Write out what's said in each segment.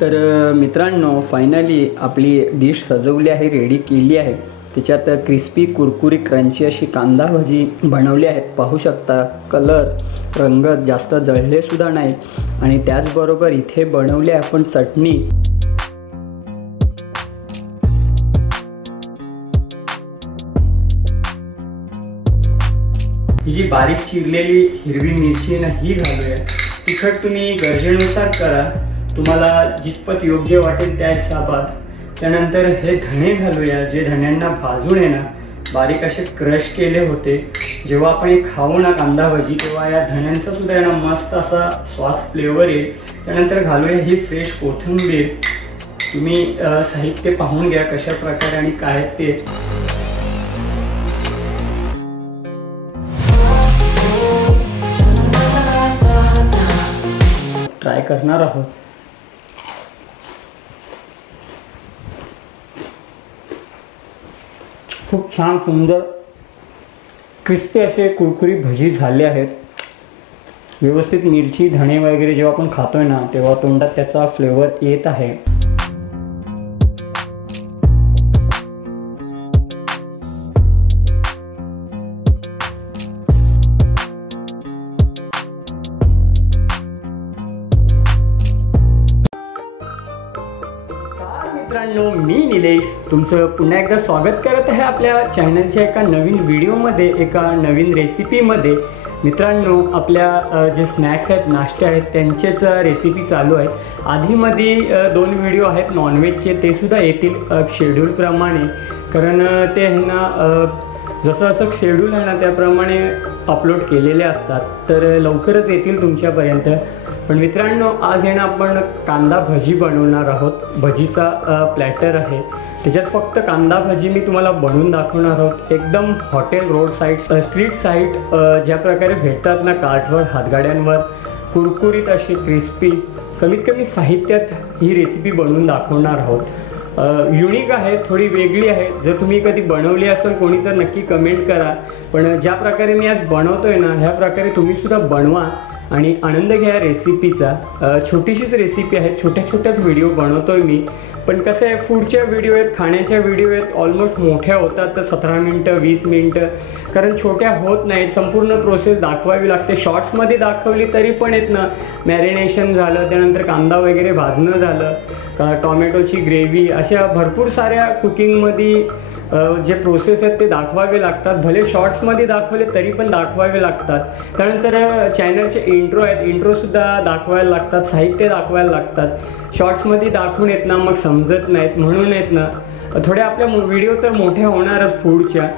तर मित्रांनो, फायनली आपली डिश सजवली आहे, रेडी केली आहे। त्याच्यात क्रिस्पी कुरकुरी क्रंची अशी कांदा भजी बनवली आहेत। पाहू शकता कलर रंग जास्त जळले सुद्धा नाही। आणि त्याचबरोबर इथे बनवली आहे आपण चटणी। ही जी बारीक चिरलेली हिरवी मिरची आहे ना, ही घालूया। तिखट तुम्ही गरजेनुसार करा, तुम्हाला जितपत योग्य वाटेल त्या हिशोबात। त्यानंतर हे धणे घालूया, जे धण्यांना भाजून आहे ना बारीक असे क्रश केले होते। जेव्हा आपण हे खाऊ ना कांदा भजी, तेव्हा या धण्यांचा सुद्धा आहे ना मस्त असा स्वाद फ्लेवर येईल। त्यानंतर घालूया ही फ्रेश कोथिंबीर। तुम्ही साहित्य पाहून घ्या कशा प्रकारे आणि काय ते। ट्राय करणार आहोत। खूप छान सुंदर क्रिस्पी असे कुरकुरी भजी झाले आहेत। व्यवस्थित मिरची धणे वगैरे जेव्हा आपण खातोय ना, तेव्हा तोंडात त्याचा फ्लेवर येत आहे। मित्रांनो, मी निलेश तुमचं पुन्हा एकदा स्वागत करत आहे आपल्या चॅनलच्या एका नवीन व्हिडिओमध्ये, एका नवीन रेसिपीमध्ये। मित्रांनो, आपल्या जे स्नॅक्स आहेत, नाश्ते आहेत, त्यांचेच रेसिपी चालू आहे। आधीमध्ये 2 व्हिडिओ आहेत नॉनव्हेजचे, ते सुद्धा येतील शेड्यूलप्रमाणे। कारण ते आहे ना जसं जसं शेड्यूल आहे ना त्याप्रमाणे अपलोड केलेले असतात, तर लवकरच येतील तुमच्यापर्यंत। पण मित्रांनो, आज आहे ना आपण कांदा भजी बनवणार आहोत। भजीचा प्लॅटर आहे, त्याच्यात फक्त कांदा भजी मी तुम्हाला बनवून दाखवणार आहोत। एकदम hotel road side street side ज्या प्रकारे भेटतात ना कार्टवर हातगाड्यांवर, कुरकुरीत अशी क्रिस्पी कमीत कमी साहित्यात ही रेसिपी बनवून दाखवणार आहोत। युनिक आहे, थोडी वेगळी आहे। जर तुम्ही कधी बनवली असेल कोणी तर नक्की कमेंट करा। पण ज्या प्रकारे मी आज बनवतोय ना, ह्या प्रकारे तुम्ही सुद्धा बनवा आणि आनंद घ्या रेसिपीचा। छोटीशीच रेसिपी आहे, छोट्या छोट्याच व्हिडिओ बनवतोय मी। पण कसं आहे, फूडच्या व्हिडिओ आहेत, खाण्याच्या व्हिडिओ आहेत, ऑलमोस्ट मोठ्या होतात तर 17 मिनटं 20 मिनटं, कारण छोट्या होत नाहीत। संपूर्ण प्रोसेस दाखवावी लागते। शॉर्ट्समध्ये दाखवली तरी पण आहेत ना, मॅरिनेशन झालं, त्यानंतर कांदा वगैरे भाजणं झालं, टोमॅटोची ग्रेव्ही, अशा भरपूर साऱ्या कुकिंगमध्ये जे प्रोसेस आहेत ते दाखवावे लागतात। भले शॉर्ट्समध्ये दाखवले तरी पण दाखवावे लागतात। त्यानंतर चॅनलचे इंट्रो आहेत, इंट्रोसुद्धा दाखवायला लागतात, साहित्य दाखवायला लागतात। शॉर्ट्समध्ये दाखवून येत ना मग समजत नाहीत, म्हणून येत ना थोड्या आपल्या व्हिडिओ तर मोठ्या होणारच फूडच्या,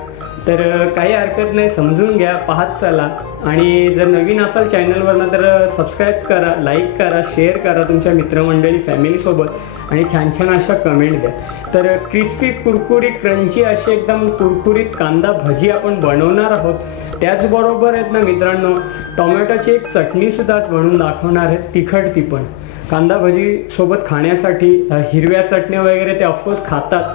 तर काही हरकत नाही, समजून घ्या, पाहत चला। आणि जर नवीन असाल चॅनलवरनं तर सबस्क्राईब करा, लाईक करा, शेअर करा तुमच्या मित्रमंडळी फॅमिलीसोबत, आणि छान छान अशा कमेंट द्या। तर क्रिस्पी कुरकुरी क्रंची अशी एकदम कुरकुरीत कांदा भजी आपण बनवणार आहोत। त्याचबरोबर आहेत ना मित्रांनो, टोमॅटोची एक चटणीसुद्धा बनवून दाखवणार आहे, तिखट ती पण। कांदा भजी सोबत खाण्यासाठी हिरव्या चटण्या वगैरे ते ऑफकोर्स खातात,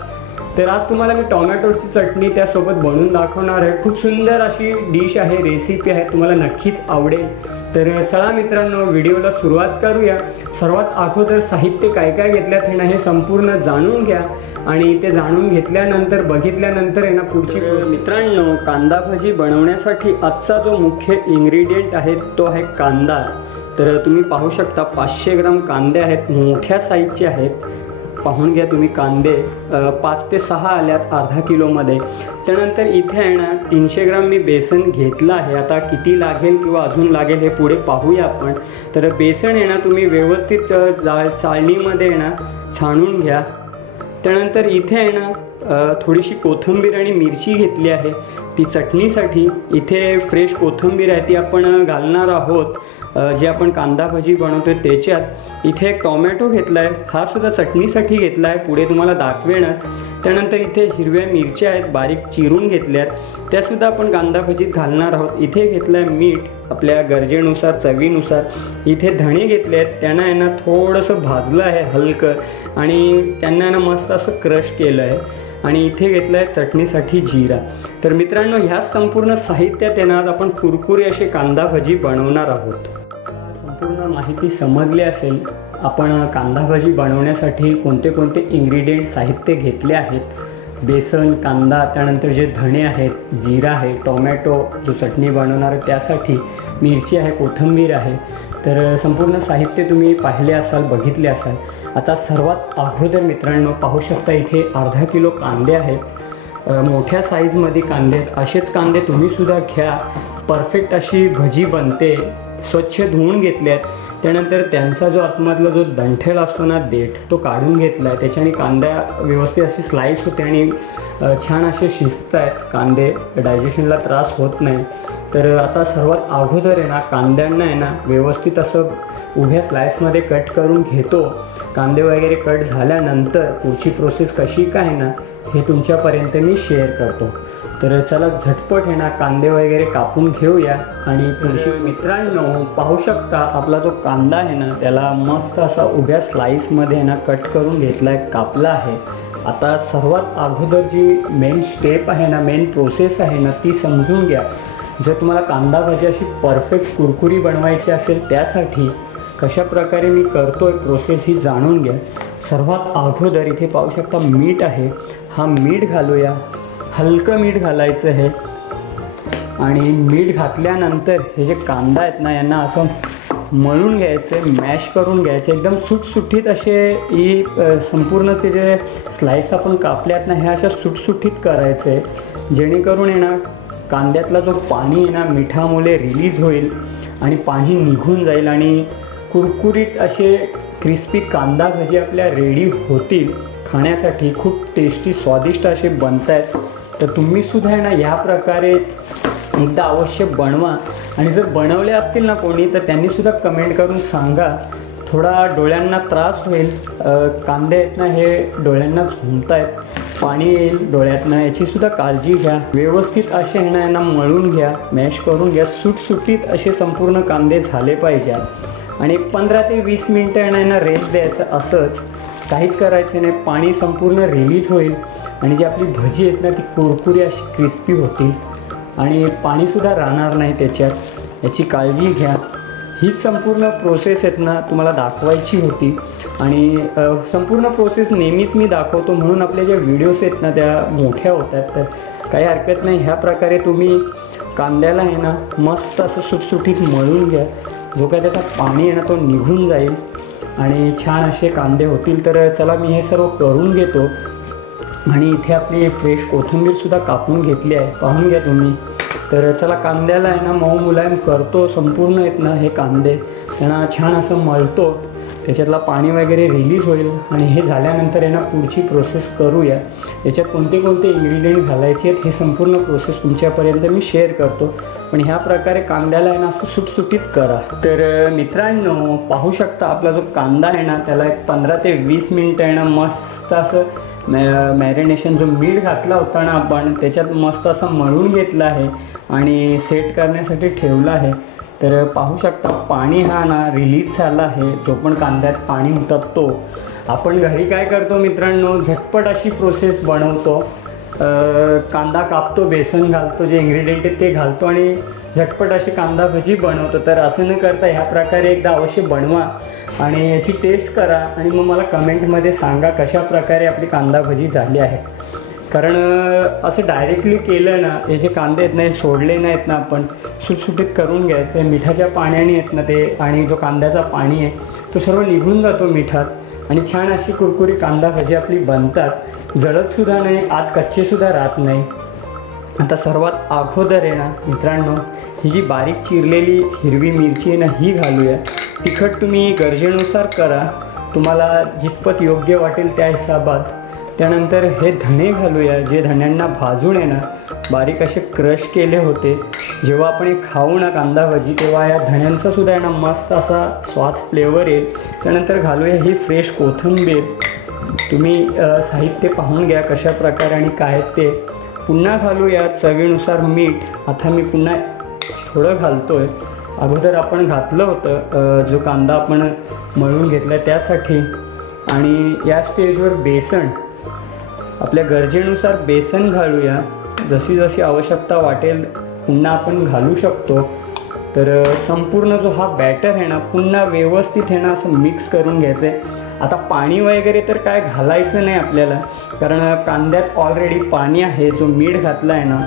तर आज तुम्हाला मी टोमॅटोची चटणी त्यासोबत बनवून दाखवणार आहे। खूप सुंदर अशी डिश आहे, रेसिपी आहे, तुम्हाला नक्कीच आवडेल। तर चला मित्रांनो, व्हिडिओला सुरुवात करूया। सर्वात अगोदर साहित्य काय काय घेतल्यात आहे ना, हे संपूर्ण जाणून घ्या। आणि ते जाणून घेतल्यानंतर बघितल्यानंतर आहे ना पुढची मित्रांनो, कांदा भजी बनवण्यासाठी आजचा जो मुख्य इन्ग्रेडियंट आहे तो आहे कांदा। तर तुम्ही पाहू शकता 500 ग्राम कांदे आहेत, मोठ्या साईजचे आहेत। पाहून घ्या तुम्ही कांदे, 5 ते 6 आल्यात अर्धा किलोमध्ये। त्यानंतर इथे आहे ना 300 ग्राम मी बेसन घेतलं आहे। आता किती लागेल किंवा अजून लागेल हे पुढे पाहूया आपण। तर बेसन आहे ना तुम्ही व्यवस्थित चाळणीमध्ये आहे ना छाणून घ्या। त्यानंतर इथे आहे ना थोडीशी कोथिंबीर आणि मिरची घेतली आहे ती चटणीसाठी। इथे फ्रेश कोथिंबीर आहे ती आपण घालणार आहोत जे आपण कांदा भजी बनवतोय त्याच्यात। इथे एक टोमॅटो घेतला आहे, हा सुद्धा चटणीसाठी घेतला आहे, पुढे तुम्हाला दाखवेनच। त्यानंतर इथे हिरव्या मिरच्या आहेत बारीक चिरून घेतल्यात, त्यासुद्धा आपण कांदा भजीत घालणार आहोत। इथे घेतलं आहे मीठ आपल्या गरजेनुसार, चवीनुसार। इथे धणे घेतले आहेत, त्यांना आहे ना थोडंसं भाजलं आहे हलकं, आणि त्यांना ना मस्त असं क्रश केलं आहे। आणि इथे घेतलं आहे चटणीसाठी जिरा। तर मित्रांनो, ह्या संपूर्ण साहित्यात आहे ना आज आपण कुरकुरी अशी कांदा भजी बनवणार आहोत। संपूर्ण माहिती समजली असेल आपण कांदा भजी बनवण्यासाठी कोणते कोणते इन्ग्रेडियंट साहित्य घेतले आहेत. बेसन, कांदा, त्यानंतर जे धणे आहेत, जीरा आहे, टोमॅटो जो चटणी बनवणार आहे त्यासाठी, मिरची आहे, कोथिंबीर आहे. तर संपूर्ण साहित्य तुम्ही पाहिले असाल, बघितले असाल. आता सर्वात अगोदर मित्रांनो पाहू शकता इथे अर्धा किलो कांदे आहेत. मोठ्या साईजमध्ये कांदे आहेत. असेच कांदे तुम्हीसुद्धा घ्या. परफेक्ट अशी भजी बनते. स्वच्छ धुवून घेतले आहेत. त्यानंतर त्यांचा जो आतमधला जो दंठेल असतो ना, देठ, तो काढून घेतला आहे. त्याच्याने कांदा व्यवस्थित अशी स्लाईस होते आणि छान असे शिजत आहेत कांदे. डायजेशनला त्रास होत नाही. तर आता सर्वात अगोदर आहे ना कांद्यांना आहे ना व्यवस्थित असं उभ्या स्लाईसमध्ये कट करून घेतो. कांदे वगैरे कट झाल्यानंतर पुढची प्रोसेस कशी काय ना हे तुमच्यापर्यंत मी शेअर करतो. तर चला झटपट आहे ना कांदे वगैरे कापून घेऊया. आणि तुमची मित्रांनो पाहू शकता आपला जो कांदा आहे ना त्याला मस्त असा उभ्या स्लाईसमध्ये ना कट करून घेतला आहे, कापला आहे. आता सर्वात अगोदर जी मेन स्टेप आहे ना, मेन प्रोसेस आहे ना, ती समजून घ्या. जर तुम्हाला कांदा भाजी अशी परफेक्ट कुरकुरी बनवायची असेल त्यासाठी कशा प्रकारे मी करतो आहे प्रोसेस ही जाणून घ्या. सर्वात अगोदर इथे पाहू शकता मीठ आहे. हा मीठ घालूया. हलकं मीठ घालायचं आहे. आणि मीठ घातल्यानंतर हे जे कांदा आहेत ना यांना असं मळून घ्यायचं, मॅश करून घ्यायचं. एकदम सुटसुटीत असे ही संपूर्ण ते जे स्लाईस आपण कापल्यात ना ह्या अशा सुटसुटीत करायचं आहे. जेणेकरून आहे ना कांद्यातला जो पाणी आहे ना मिठामुळे रिलीज होईल आणि पाणी निघून जाईल आणि कुरकुरीत असे क्रिस्पी कांदा भजी आपल्या रेडी होतील. खाण्यासाठी खूप टेस्टी स्वादिष्ट असे बनत आहेत. तर तुम्हीसुद्धा आहे ना या प्रकारे एकदा अवश्य बनवा. आणि जर बनवले असतील ना कोणी तर त्यांनीसुद्धा कमेंट करून सांगा. थोडा डोळ्यांना त्रास होईल. कांदे आहेत ना हे डोळ्यांना झोंबत आहेत, पाणी येईल डोळ्यातनं, याचीसुद्धा काळजी घ्या. व्यवस्थित असे आहे ना यांना मळून घ्या, मॅश करून घ्या. सुटसुटीत असे संपूर्ण कांदे झाले पाहिजेत. आणि 15 ते 20 मिनटं यांना रेस्ट द्यायचं. असंच काहीच करायचं नाही. पाणी संपूर्ण रिलीज होईल आणि जी आपली भजी आहेत ना ती कुरकुरी अशी क्रिस्पी होतील आणि पाणीसुद्धा राहणार नाही त्याच्यात. याची काळजी घ्या. हीच संपूर्ण प्रोसेस आहेत ना तुम्हाला दाखवायची होती. आणि संपूर्ण प्रोसेस नेहमीच मी दाखवतो म्हणून आपल्या ज्या व्हिडिओज आहेत ना त्या मोठ्या होतात. तर काही हरकत नाही. ह्या प्रकारे तुम्ही कांद्याला आहे ना मस्त असं सुटसुटीत मळून घ्या. जो काय त्याचा पाणी आहे ना तो निघून जाईल आणि छान असे कांदे होतील. तर चला मी हे सर्व करून घेतो. आणि इथे आपली फ्रेश कोथिंबीरसुद्धा कापून घेतली आहे, पाहून घ्या तुम्ही. तर चला कांद्याला आहे ना मऊ मुलायम करतो. संपूर्ण आहेत ना हे कांदे त्यांना छान असं मळतो. त्याच्यातला पाणी वगैरे रिलीज होईल. आणि हे झाल्यानंतर आहे ना पुढची प्रोसेस करूया. याच्यात कोणते कोणते इन्ग्रेडियंट घालायचे आहेत हे संपूर्ण प्रोसेस तुमच्यापर्यंत मी शेअर करतो. पण ह्या प्रकारे कांद्याला आहे ना असं सुटसुटीत करा. तर मित्रांनो पाहू शकता आपला जो कांदा आहे ना त्याला एक 15 ते 20 मिनिटं आहे ना मस्त असं मॅरिनेशन, जो मीठ घातला होता ना आपण त्याच्यात मस्त असं मळून घेतलं आहे आणि सेट करण्यासाठी ठेवलं आहे. तर पाहू शकता पाणी हा ना रिलीज झाला आहे. जो पण कांद्यात पाणी होतं तो आपण घरी काय करतो मित्रांनो, झटपट अशी प्रोसेस बनवतो. कांदा कापतो, बेसन घालतो, जे इन्ग्रेडियंट आहेत ते घालतो आणि झटपट अशी कांदा भजी बनवतो. तर असं न करता ह्या प्रकारे एकदा अवश्य बनवा आणि याची टेस्ट करा आणि मग मला कमेंटमध्ये सांगा कशा प्रकारे आपली कांदा भजी झाली आहे. कारण असं डायरेक्टली केलं ना, हे जे कांदे आहेत ना हे सोडले नाहीत ना आपण, सुटसुटीत करून घ्यायचं आहे. मिठाच्या पाण्याने आहेत ना ते, आणि जो कांद्याचा पाणी आहे तो सर्व निघून जातो मिठात आणि छान अशी कुरकुरी कांदा भजी आपली बनतात. जळतसुद्धा नाही, आत कच्चेसुद्धा राहत नाही. आता सर्वात अगोदर आहे ना मित्रांनो ही जी बारीक चिरलेली हिरवी मिरची आहे ना ही घालूया. तिखट तुम्ही गरजेनुसार करा, तुम्हाला जितपत योग्य वाटेल त्या हिशोबात. त्यानंतर हे धणे घालूया, जे धण्यांना भाजून आहे ना बारीक असे क्रश केले होते. जेव्हा आपण हे खाऊ ना कांदा भजी तेव्हा या धण्यांचा सुद्धा आहे ना मस्त असा स्वाद फ्लेवर येईल. त्यानंतर घालूया ही फ्रेश कोथिंबीर. तुम्ही साहित्य पाहून घ्या कशा प्रकारे आणि काय ते. पुन्हा घालूया चवीनुसार मीठ. आता मी पुन्हा थोडं घालतो आहे. अगोदर आपण घातलं होतं जो कांदा आपण मळून घेतला त्यासाठी. आणि या स्टेजवर बेसन, आपल्या गरजेनुसार बेसन घालूया. जशी जशी आवश्यकता वाटेल पुन्हा आपण घालू शकतो. तर संपूर्ण जो हा बॅटर आहे ना पुन्हा व्यवस्थित आहे ना असं मिक्स करून घ्यायचं आहे। आता पाणी वगैरे तर काय घालायचं नाही आपल्याला, कारण कांद्यात ऑलरेडी पाणी आहे, जो मीठ घातला आहे ना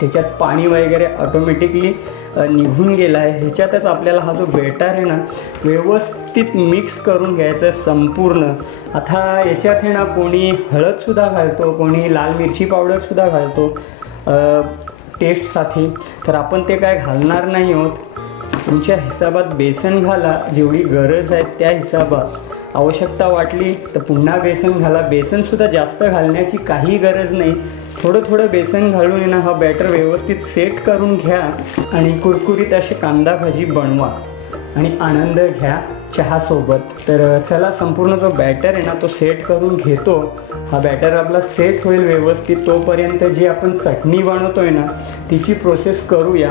त्याच्यात पाणी वगैरे ऑटोमॅटिकली निघून गेला आहे। ह्याच्यातच आपल्याला हा जो बॅटर आहे ना व्यवस्थित मिक्स करून घ्यायचं आहे संपूर्ण। आता याच्यात आहे ना कोणी हळदसुद्धा घालतो, कोणी लाल मिरची पावडरसुद्धा घालतो टेस्टसाठी, तर आपण ते काय घालणार नाही आहोत। तुमच्या हिसाबात बेसन घाला, जेवढी गरज आहे त्या हिसाबात। आवश्यकता वाटली तर पुन्हा बेसन घाला, बेसनसुद्धा जास्त घालण्याची काही गरज नाही, थोडं थोडं बेसन घालून ना हा बॅटर व्यवस्थित सेट करून घ्या आणि कुरकुरीत अशी कांदा भाजी बनवा आणि आनंद घ्या चहासोबत। तर चला संपूर्ण जो बॅटर आहे ना तो सेट करून घेतो। हा बॅटर आपला सेट होईल व्यवस्थित, तोपर्यंत जी आपण चटणी बनवतोय ना तिची प्रोसेस करूया।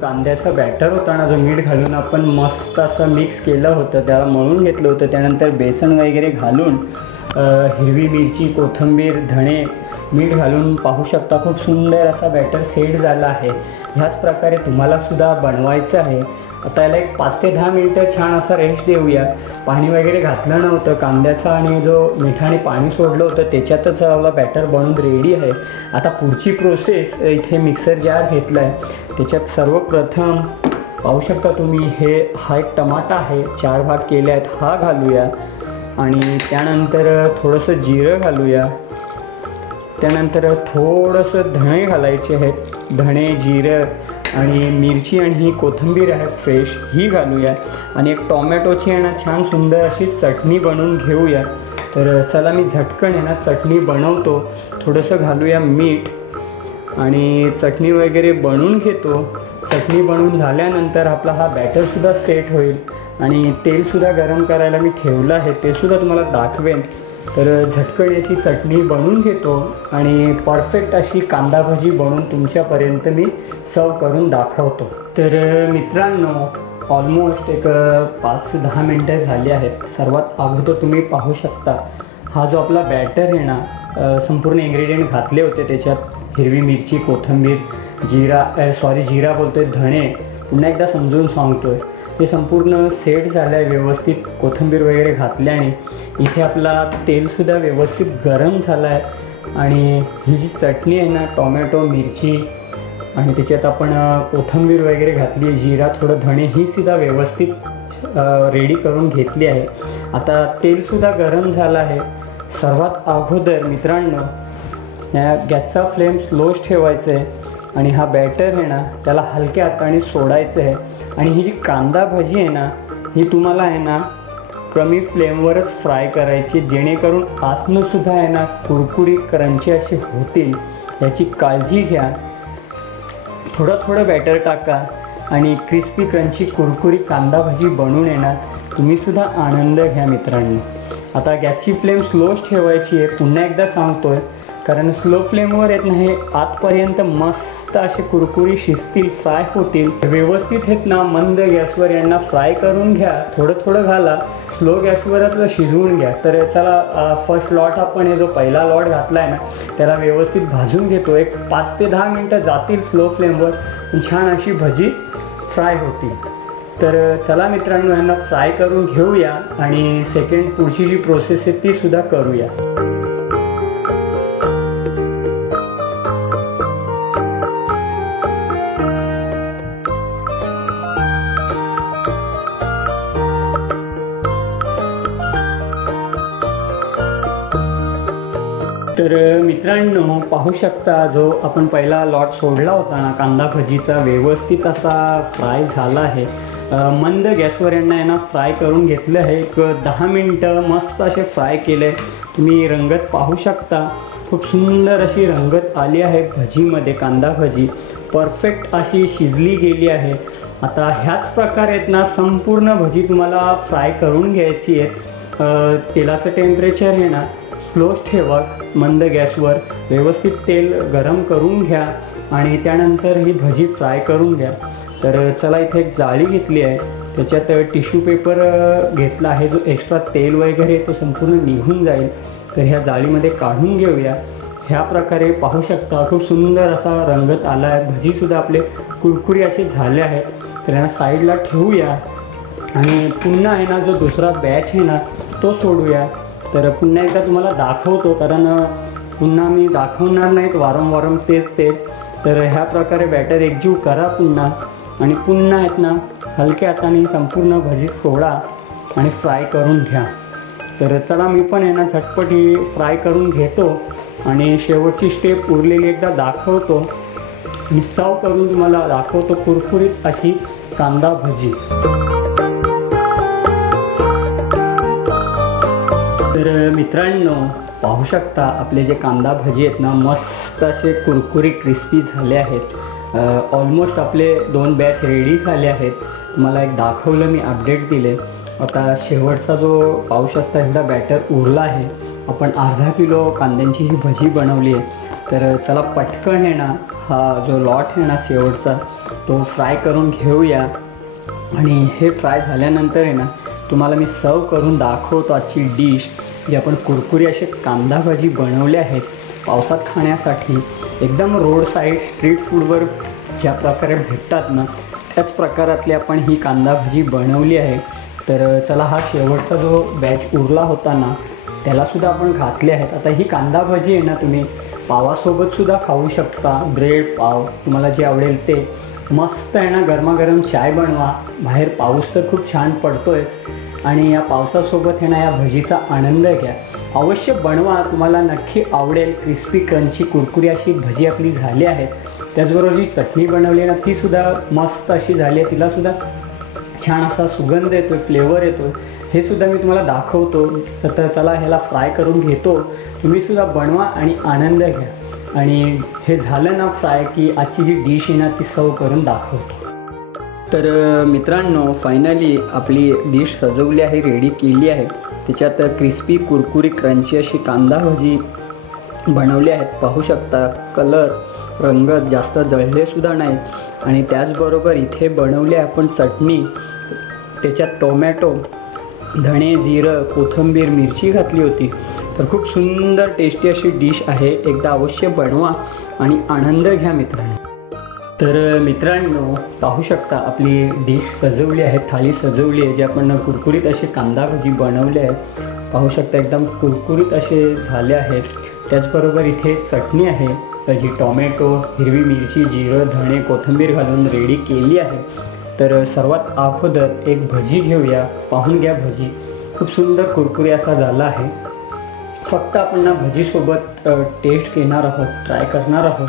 कांद्याचा बॅटर होता ना जो मीठ घालून आपण मस्त असं मिक्स केलं होतं, त्याला मळून घेतलं होतं, त्यानंतर बेसन वगैरे घालून हिरवी मिरची, कोथिंबीर, धणे, मीठ घालून पाहू शकता खूप सुंदर असा बॅटर सेट झाला आहे। ह्याच प्रकारे तुम्हालासुद्धा बनवायचं आहे। आता याला एक 5 ते 10 मिनटं छान असा रेस्ट देऊया। पाणी वगैरे घातलं नव्हतं, कांद्याचा आणि जो मिठाने पाणी सोडलं होतं त्याच्यातच आपला बॅटर बनून रेडी आहे। आता पुढची प्रोसेस, इथे मिक्सर जार घेतला आहे, त्याच्यात सर्वप्रथम पाहू शकता तुम्ही हा एक टमाटा आहे, 4 भाग केले आहेत, हा घालूया आणि त्यानंतर थोडंसं जिरं घालूया, त्यानंतर थोडंसं धणे घालायचे आहेत, धणे, जिरं आणि मिरची आणि ही कोथिंबीर आहे फ्रेश ही घालूया आणि एक टोमॅटोची आहे ना छान सुंदर अशी चटणी बनवून घेऊया। तर चला मी झटकन आहे ना चटणी बनवतो, थोडंसं घालूया मीठ आणि चटणी वगैरे बनवून घेतो। चटणी बनवून झाल्यानंतर आपला हा बॅटरसुद्धा सेट होईल आणि तेलसुद्धा गरम करायला मी ठेवलं आहे, ते सुद्धा तुम्हाला दाखवेन। तर झटकन याची चटणी बनवून घेतो आणि परफेक्ट अशी कांदा भाजी बनवून तुमच्यापर्यंत मी सर्व करून दाखवतो। तर मित्रांनो ऑलमोस्ट एक 5 ते 10 मिनटं झाली आहेत। सर्वात अगोदर तुम्ही पाहू शकता हा जो आपला बॅटर आहे ना संपूर्ण इन्ग्रेडियंट घातले होते, त्याच्यात हिरवी मिरची, कोथिंबीर, जिरा बोलतोय, धणे, पुन्हा एकदा समजून सांगतोय, हे संपूर्ण सेट झालं आहे व्यवस्थित कोथिंबीर वगैरे घातल्याने। इथे आपला तेलसुद्धा व्यवस्थित गरम झालं आहे आणि ही जी चटणी आहे ना टोमॅटो, मिरची आणि त्याच्यात आपण कोथिंबीर वगैरे घातली, जिरा, थोडं धणे, ही सुद्धा व्यवस्थित रेडी करून घेतली आहे। आता तेलसुद्धा गरम झालं आहे। सर्वात अगोदर मित्रांनो गॅसचा फ्लेम स्लोच ठेवायचा आहे आणि हा बॅटर आहे ना त्याला हलक्या हाताने सोडायचं आहे आणि ही जी कांदा भाजी आहे ना ही तुम्हाला आहे ना कमी फ्लेमवरच फ्राय करायची, जेणेकरून आतनंसुद्धा आहे ना कुरकुरीत क्रंची अशी होतील, याची काळजी घ्या। थोडं थोडं बॅटर टाका आणि क्रिस्पी क्रंची कुरकुरीत कांदा भाजी बनवून येणार, तुम्हीसुद्धा आनंद घ्या मित्रांनो। आता गॅसची फ्लेम स्लोच ठेवायची आहे, पुन्हा एकदा सांगतोय, कारण स्लो फ्लेमवर येत नाही, आतपर्यंत मस्त असे कुरकुरी शिजतील, फ्राय होतील व्यवस्थित आहेत ना। मंद गॅसवर यांना फ्राय करून घ्या, थोडं थोडं घाला, स्लो गॅसवरच शिजवून घ्या। तर चला फर्स्ट लॉट आपण हे जो पहिला लॉट घातला आहे ना त्याला व्यवस्थित भाजून घेतो। एक 5 ते 10 मिनटं जातील स्लो फ्लेमवर, छान अशी भजी फ्राय होतील। तर चला मित्रांनो यांना फ्राय करून घेऊया आणि सेकंड पुढची जी प्रोसेस आहे ती सुद्धा करूया। तर मित्रांनो पाहू शकता जो आपण पहिला लॉट सोडला होता ना कांदा भजीचा, व्यवस्थित असा फ्राय झाला आहे। मंद गॅसवर यांना फ्राय करून घेतलं आहे, एक 10 मिनटं मस्त असे फ्राय केले। तुम्ही रंगत पाहू शकता, खूप सुंदर अशी रंगत आली आहे भजीमध्ये, कांदा भजी परफेक्ट अशी शिजली गेली आहे। आता ह्याच प्रकारे ना संपूर्ण भजी तुम्हाला फ्राय करून घ्यायची आहे। तेलाचं टेम्परेचर आहे ना स्लोच ठेवा, मंद गॅसवर व्यवस्थित तेल गरम करून घ्या आणि त्यानंतर ही भजी फ्राय करून घ्या। तर चला इथे एक जाळी घेतली आहे, त्याच्यात टिश्यू पेपर घेतला आहे, जो एक्स्ट्रा तेल वगैरे तो संपूर्ण निघून जाईल। तर ह्या जाळीमध्ये काढून घेऊया। ह्या प्रकारे पाहू शकता खूप सुंदर असा रंगत आला आहे. भजीसुद्धा आपले कुरकुरी असे झाले आहेत. तर यांना साईडला ठेवूया आणि पुन्हा आहे ना जो दुसरा बॅच आहे ना तो सोडूया. तर पुन्हा एकदा तुम्हाला दाखवतो, कारण पुन्हा मी दाखवणार नाहीत वारंवार तेच. तर ह्या प्रकारे बॅटर एकजीव करा पुन्हा आणि पुन्हा आहेत ना हलक्या हाताने संपूर्ण भजी सोडा आणि फ्राय करून घ्या. तर चला मी पण आहे ना झटपट ही फ्राय करून घेतो आणि शेवटची स्टेप उरलेली एकदा दाखवतो आणि सर्व करून तुम्हाला दाखवतो कुरकुरीत अशी कांदा भजी. तर मित्रांनो पाहू शकता आपले जे कांदा भजी आहेत ना मस्त असे कुरकुरी क्रिस्पी झाले आहेत. ऑलमोस्ट आपले 2 बॅच रेडी झाले आहेत. तुम्हाला एक दाखवलं मी अपडेट दिले. आता शेवटचा जो पाहू शकता एवढा बॅटर उरला आहे. आपण अर्धा किलो कांद्यांची ही भजी बनवली आहे. तर चला पटकन आहे ना हा जो लॉट आहे ना शेवटचा तो फ्राय करून घेऊया आणि हे फ्राय झाल्यानंतर आहे ना तुम्हाला मी सर्व करून दाखवतो आजची डिश जी आपण कुरकुरी असे कांदा भजी बनवले आहेत पावसात खाण्यासाठी. एकदम रोड साईड स्ट्रीट फूडवर ज्या प्रकारे भेटतात ना त्याच प्रकारातली आपण ही कांदा भजी बनवली आहे. तर चला हा शेवटचा जो बॅच उरला होता ना त्यालासुद्धा आपण घातले आहेत. आता ही कांदा भजी आहे ना तुम्ही पावासोबतसुद्धा खाऊ शकता. ब्रेड पाव तुम्हाला जे आवडेल ते. मस्त आहे ना गरमागरम चाय बनवा. बाहेर पाऊस तर खूप छान पडतो आहे आणि या पावसासोबत आहे ना या भजीचा आनंद घ्या. अवश्य बनवा, तुम्हाला नक्की आवडेल. क्रिस्पी क्रंची कुरकुरी अशी भजी आपली झाली आहे. त्याचबरोबर जी चटणी बनवली आहे ना तीसुद्धा मस्त अशी झाली आहे. तिलासुद्धा छान असा सुगंध येतो आहे, फ्लेवर येतो आहे. हे सुद्धा मी तुम्हाला दाखवतो. तर चला ह्याला फ्राय करून घेतो. तुम्हीसुद्धा बनवा आणि आनंद घ्या. आणि हे झालं ना फ्राय की आजची जी डिश आहे ना ती सर्व करून दाखवतो. तर मित्रांनो फायनली आपली डिश सजवली आहे, रेडी केली आहे. त्याच्यात क्रिस्पी कुरकुरी क्रंची अशी कांदा भजी बनवली आहेत. पाहू शकता कलर रंग जास्त जळलेसुद्धा नाहीत. आणि त्याचबरोबर इथे बनवली आपण चटणी. त्याच्यात टोमॅटो, धणे, जिरं, कोथिंबीर, मिरची घातली होती. तर खूप सुंदर टेस्टी अशी डिश आहे. एकदा अवश्य बनवा आणि आनंद घ्या मित्रांनो. तर मित्रांनो पाहू शकता आपली डिश सजवली आहे, थाली सजवली आहे. जे आपण कुरकुरीत असे कांदा भजी बनवले आहेत. पाहू शकता एकदम कुरकुरीत असे झाले आहेत. त्याचबरोबर इथे चटणी आहे जी टोमॅटो, हिरवी मिरची, जिरं, धणे, कोथिंबीर घालून रेडी केली आहे. तर सर्वात अगोदर एक भजी घेऊया. पाहून घ्या भजी खूप सुंदर कुरकुरी असा झाला आहे. फक्त आपण ना भजीसोबत टेस्ट घेणार आहोत, ट्राय करणार आहोत.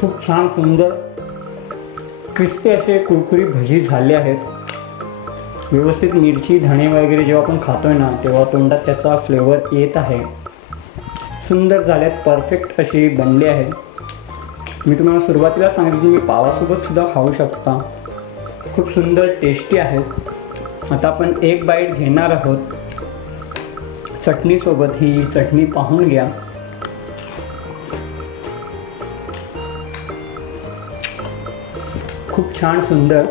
खूप छान सुंदर क्रिस्पी असे कुरकुरी भजी झाले आहेत. व्यवस्थित मिरची, धणे वगैरे जेव्हा आपण खातोय ना तेव्हा तोंडात त्याचा फ्लेवर येत आहे. सुंदर झाल्यात, परफेक्ट अशी बनली आहे. मी तुम्हाला सुरुवातीला सांगितलं तुम्ही पावासोबतसुद्धा खाऊ शकता. खूप सुंदर टेस्टी आहेत. आता आपण एक बाईट घेणार आहोत चटणीसोबत. ही चटणी पाहून घ्या. खूप छान सुंदर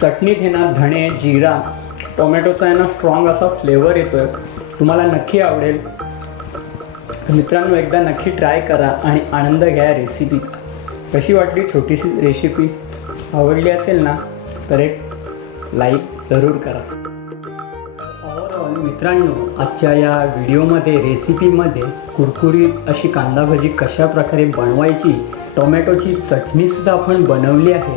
चटणीत आहे ना धणे, जिरा, टोमॅटोचा आहे ना स्ट्रॉंग असा फ्लेवर येतो आहे. तुम्हाला नक्की आवडेल. तर मित्रांनो एकदा नक्की ट्राय करा आणि आनंद घ्या रेसिपीचा. कशी वाटली छोटीशी रेसिपी? आवडली असेल ना तर एक लाईक जरूर करा. ओव्हरऑल मित्रांनो आजच्या या व्हिडिओमध्ये रेसिपीमध्ये कुरकुरीत अशी कांदा भजी कशा प्रकारे बनवायची, टोमॅटोची चटणीसुद्धा आपण बनवली आहे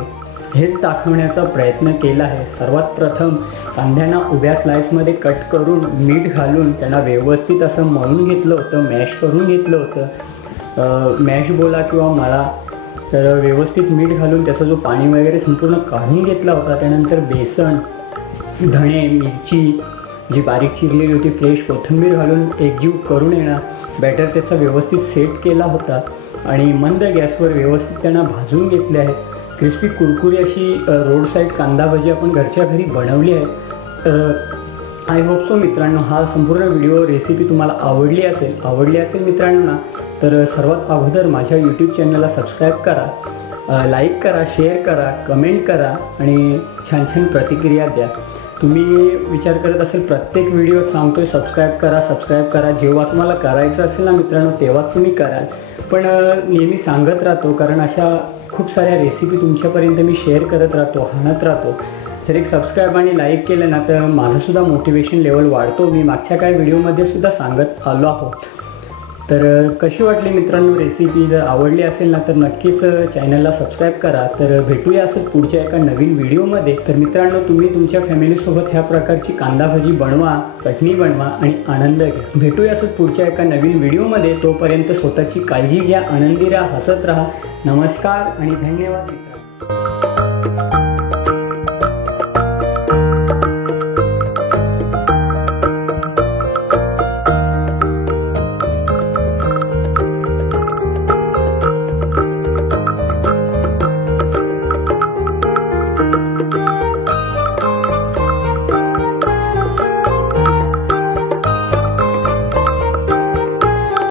हेच दाखवण्याचा प्रयत्न केला आहे. सर्वात प्रथम कांद्यांना उभ्या स्लाइसमध्ये कट करून मीठ घालून त्यांना व्यवस्थित असं मळून घेतलं होतं, मॅश करून घेतलं होतं. मॅश बोला किंवा मळा. तर व्यवस्थित मीठ घालून त्याचा जो पाणी वगैरे संपूर्ण काढून घेतला होता. त्यानंतर बेसन, धणे, मिरची जी बारीक चिरलेली होती, फ्रेश कोथिंबीर घालून एकजीव करून बॅटर त्याचा व्यवस्थित सेट केला होता आणि मंद गॅसवर व्यवस्थित त्यांना भाजून घेतले आहेत. क्रिस्पी कुरकुरी अशी रोड साईड कांदा भजी आपण घरच्या घरी बनवली आहे. आय होप सो मित्रांनो हा संपूर्ण व्हिडिओ रेसिपी तुम्हाला आवडली असेल मित्रांनो ना तर सर्वात अगोदर माझ्या यूट्यूब चॅनलला सबस्क्राईब करा, लाईक करा, शेअर करा, कमेंट करा आणि छान छान प्रतिक्रिया द्या. तुम्ही विचार करत असेल प्रत्येक व्हिडिओ सांगतोय सबस्क्राईब करा. जेव्हा तुम्हाला करायचं असेल ना मित्रांनो तेव्हाच तुम्ही कराल. पण नेहमी सांगत राहतो, कारण अशा खूप साऱ्या रेसिपी तुमच्यापर्यंत मी शेअर करत राहतो, आणत राहतो. जर एक सबस्क्राईब आणि लाईक केलं ना तर माझंसुद्धा मोटिवेशन लेवल वाढतो. मी मागच्या काही व्हिडिओमध्ये सुद्धा सांगत आलो आहोत. तर कशी वाटली मित्रांनो रेसिपी? जर आवडली असेल ना तर नक्कीच चॅनलला सबस्क्राईब करा. तर भेटूया असंच पुढच्या एका नवीन व्हिडिओमध्ये. तर मित्रांनो, तुम्ही तुमच्या फॅमिलीसोबत ह्या प्रकारची कांदा भजी बनवा, चटणी बनवा आणि आनंद घ्या. भेटूया असंच पुढच्या एका नवीन व्हिडिओमध्ये. तोपर्यंत स्वतःची काळजी घ्या, आनंदी राहा, हसत राहा. नमस्कार आणि धन्यवाद मित्रांनो.